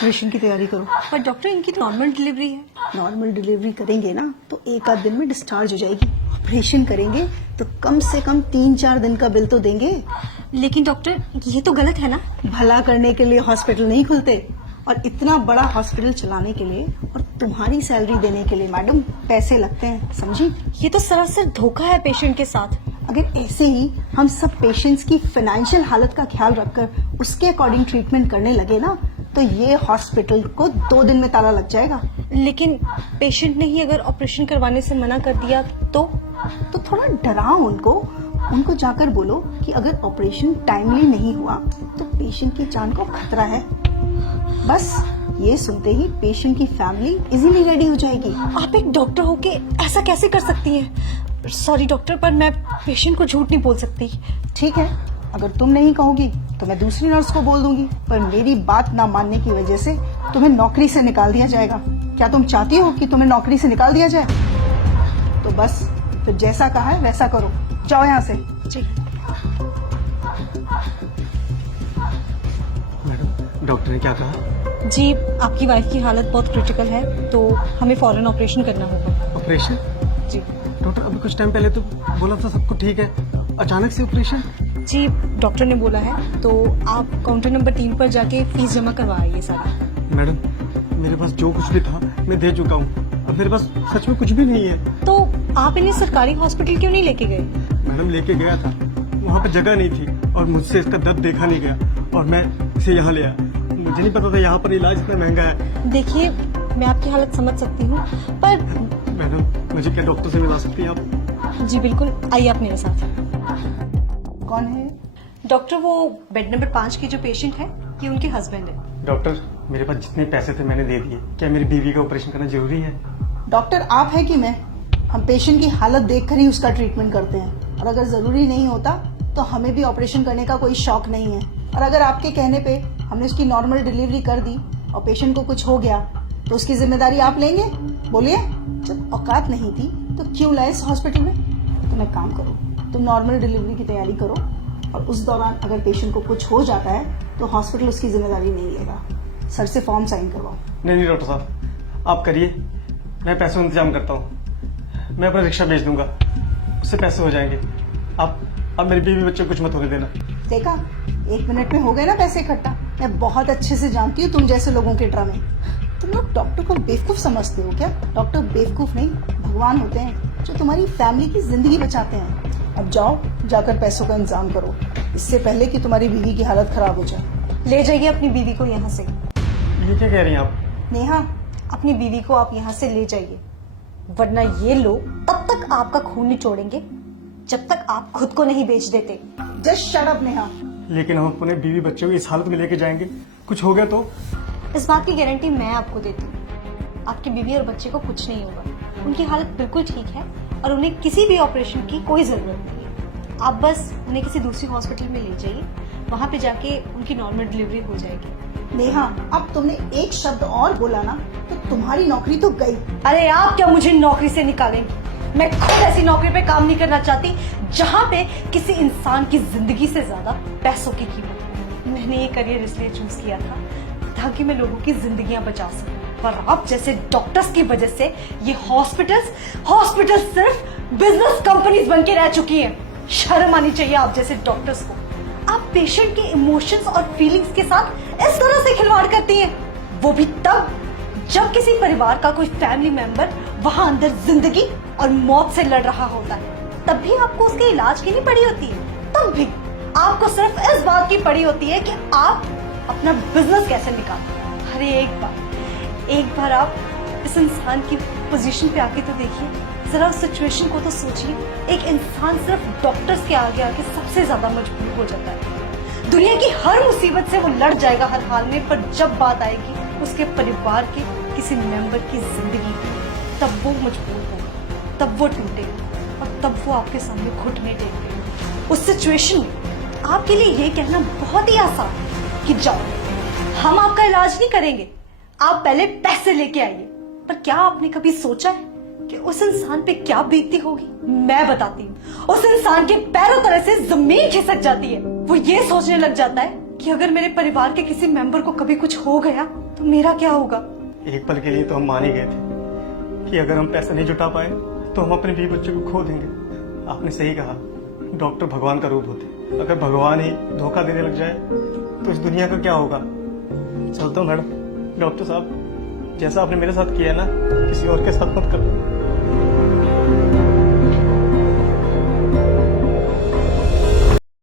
Operation की तैयारी करो। पर डॉक्टर इनकी नॉर्मल डिलीवरी है। नॉर्मल डिलीवरी करेंगे ना तो एक आध दिन में डिस्चार्ज हो जाएगी। ऑपरेशन करेंगे तो कम से कम 3-4 दिन का बिल तो देंगे। लेकिन डॉक्टर ये तो गलत है ना। भला करने के लिए हॉस्पिटल नहीं खुलते, और इतना बड़ा हॉस्पिटल चलाने के लिए और तुम्हारी सैलरी देने के लिए मैडम पैसे लगते हैं, समझी? ये तो सरासर धोखा है पेशेंट के साथ। अगर ऐसे ही हम सब पेशेंट्स की फाइनेंशियल हालत का ख्याल रखकर उसके अकॉर्डिंग ट्रीटमेंट करने लगे ना तो ये हॉस्पिटल को 2 दिन में ताला लग जाएगा। लेकिन पेशेंट ने ही अगर ऑपरेशन करवाने से मना कर दिया तो थोड़ा डराओ उनको जाकर बोलो कि अगर ऑपरेशन टाइमली नहीं हुआ तो पेशेंट की जान को खतरा है। बस ये सुनते ही पेशेंट की फैमिली इजीली रेडी हो जाएगी। आप एक डॉक्टर होके ऐसा कैसे कर सकती हैं? सॉरी डॉक्टर, पर मैं पेशेंट को झूठ नहीं बोल सकती। ठीक है, अगर तुम नहीं कहोगी तो मैं दूसरी नर्स को बोल दूंगी, पर मेरी बात ना मानने की वजह से तुम्हें नौकरी से निकाल दिया जाएगा। क्या तुम चाहती हो कि तुम्हें नौकरी से निकाल दिया जाए? तो बस फिर जैसा कहा है वैसा करो, जाओ यहाँ से। जी मैडम, डॉक्टर ने क्या कहा? जी, आपकी वाइफ की हालत बहुत क्रिटिकल है तो हमें फौरन ऑपरेशन करना होगा। ऑपरेशन? जी डॉक्टर अभी कुछ टाइम पहले तो बोला था सब कुछ ठीक है, अचानक से ऑपरेशन? जी, डॉक्टर ने बोला है तो आप काउंटर नंबर 3 पर जाके फीस जमा करवा आइए सारी। मैडम, मेरे पास जो कुछ भी था मैं दे चुका हूँ, अब मेरे पास सच में कुछ भी नहीं है। तो आप इन्हें सरकारी हॉस्पिटल क्यों नहीं लेके गए? मैडम, लेके गया था, वहाँ पे जगह नहीं थी और मुझसे इसका दर्द देखा नहीं गया और मैं इसे यहाँ ले आया। मुझे नहीं पता था यहाँ पर इलाज इतना महंगा है। देखिए, मैं आपकी हालत समझ सकती हूँ, पर मैडम, मुझे क्या डॉक्टर से मिला सकती हैं आप? जी बिल्कुल, आइए आप मेरे साथ। कौन है? डॉक्टर, वो बेड नंबर 5 की जो पेशेंट है ये उनके हस्बैंड है। डॉक्टर, मेरे पास जितने पैसे थे मैंने दे दिए, क्या मेरी बीवी का ऑपरेशन करना जरूरी है? डॉक्टर आप है कि मैं? हम पेशेंट की हालत देखकर ही उसका ट्रीटमेंट करते हैं, और अगर जरूरी नहीं होता तो हमें भी ऑपरेशन करने का कोई शौक नहीं है। और अगर आपके कहने पे हमने उसकी नॉर्मल डिलीवरी कर दी और पेशेंट को कुछ हो गया तो उसकी जिम्मेदारी आप लेंगे? बोलिए, जब औकात नहीं थी तो क्यों लाए इस हॉस्पिटल में? तुम एक काम करो, तुम नॉर्मल डिलीवरी की तैयारी करो, और उस दौरान अगर पेशेंट को कुछ हो जाता है तो हॉस्पिटल उसकी जिम्मेदारी नहीं लेगा। सर से फॉर्म साइन करवाओ। नहीं डॉक्टर साहब, आप करिए, मैं पैसों का इंतजाम करता हूँ। मैं अपना रिक्शा भेज दूंगा, उससे पैसे हो जाएंगे। आप मेरी बीवी बच्चे को कुछ मत होने देना। देखा, 1 मिनट में हो गए ना पैसे इकट्ठा। मैं बहुत अच्छे से जानती हूँ तुम जैसे लोगों के ड्रामे। तुम लोग डॉक्टर को बेवकूफ समझते हो क्या? डॉक्टर बेवकूफ नहीं, भगवान होते हैं जो तुम्हारी फैमिली की जिंदगी बचाते हैं। अब जाओ, जाकर पैसों का इंतजाम करो, इससे पहले कि तुम्हारी बीवी की हालत खराब हो जाए। ले जाइए अपनी बीवी को यहाँ से। ये क्या कह रही हैं आप? नेहा, अपनी बीवी को आप यहाँ से ले जाइए, वरना ये लोग तब तक आपका खून निचोड़ेंगे जब तक आप खुद को नहीं बेच देते। Just shut up Neha. लेकिन हम अपने बीवी बच्चों को इस हालत में लेके जाएंगे, कुछ हो गया तो? इस बात की गारंटी मैं आपको देती हूँ, आपकी बीवी और बच्चे को कुछ नहीं होगा। उनकी हालत बिल्कुल ठीक है और उन्हें किसी भी ऑपरेशन की कोई जरूरत नहीं है। आप बस उन्हें किसी दूसरी हॉस्पिटल में ले जाइए, वहाँ पे जाके उनकी नॉर्मल डिलीवरी हो जाएगी। नेहा, अब तुमने एक शब्द और बोला ना तो तुम्हारी नौकरी तो गई। अरे आप क्या मुझे नौकरी से निकालेंगे? मैं खुद ऐसी नौकरी पे काम नहीं करना चाहती जहाँ पे किसी इंसान की जिंदगी से ज्यादा पैसों की कीमत हो। मैंने ये करियर इसलिए चूज किया था ताकि मैं लोगों की जिंदगियां बचा सकूं, पर आप जैसे डॉक्टर्स की वजह से ये हॉस्पिटल्स सिर्फ बिजनेस कंपनीज बन के रह चुकी हैं। शर्म आनी चाहिए आप जैसे डॉक्टर्स को। आप पेशेंट के इमोशंस और फीलिंग्स के साथ इस तरह से खिलवाड़ करती हैं, वो भी तब जब किसी परिवार का कोई फैमिली मेंबर वहां अंदर जिंदगी और मौत से लड़ रहा होता है। तब भी आपको उसके इलाज की नहीं पड़ी होती है, तब भी आपको सिर्फ इस बात की पड़ी होती है कि आप अपना बिजनेस कैसे निकालें। अरे एक बार आप इस इंसान की पोजीशन पे आके तो देखिए, जरा उस सिचुएशन को तो सोचिए। एक इंसान सिर्फ डॉक्टर्स के आगे आके सबसे ज्यादा मजबूर हो जाता है। दुनिया की हर मुसीबत से वो लड़ जाएगा हर हाल में, पर जब बात आएगी उसके परिवार के किसी मेंबर की जिंदगी की, तब वो मजबूर होगा, तब वो टूटेगा और तब वो आपके सामने घुटने टेकेगा। उस सिचुएशन में आपके लिए ये कहना बहुत ही आसान है कि जाओ, हम आपका इलाज नहीं करेंगे, आप पहले पैसे लेके आइए। पर क्या आपने कभी सोचा है कि उस इंसान पे क्या बीतती होगी? मैं बताती हूँ। उस इंसान के पैरों तरह से जमीन खिसक जाती है। वो ये सोचने लग जाता है कि अगर मेरे परिवार के किसी मेंबर को कभी कुछ हो गया तो मेरा क्या होगा। एक पल के लिए तो हम मान ही गए थे कि अगर हम पैसा नहीं जुटा पाए तो हम अपने बीवी बच्चों को खो देंगे। आपने सही कहा, डॉक्टर भगवान का रूप होते। अगर भगवान ही धोखा देने लग जाए तो इस दुनिया का क्या होगा। चलता हूँ मैडम। डॉक्टर साहब, जैसा आपने मेरे साथ किया ना, किसी और के साथ मत करो।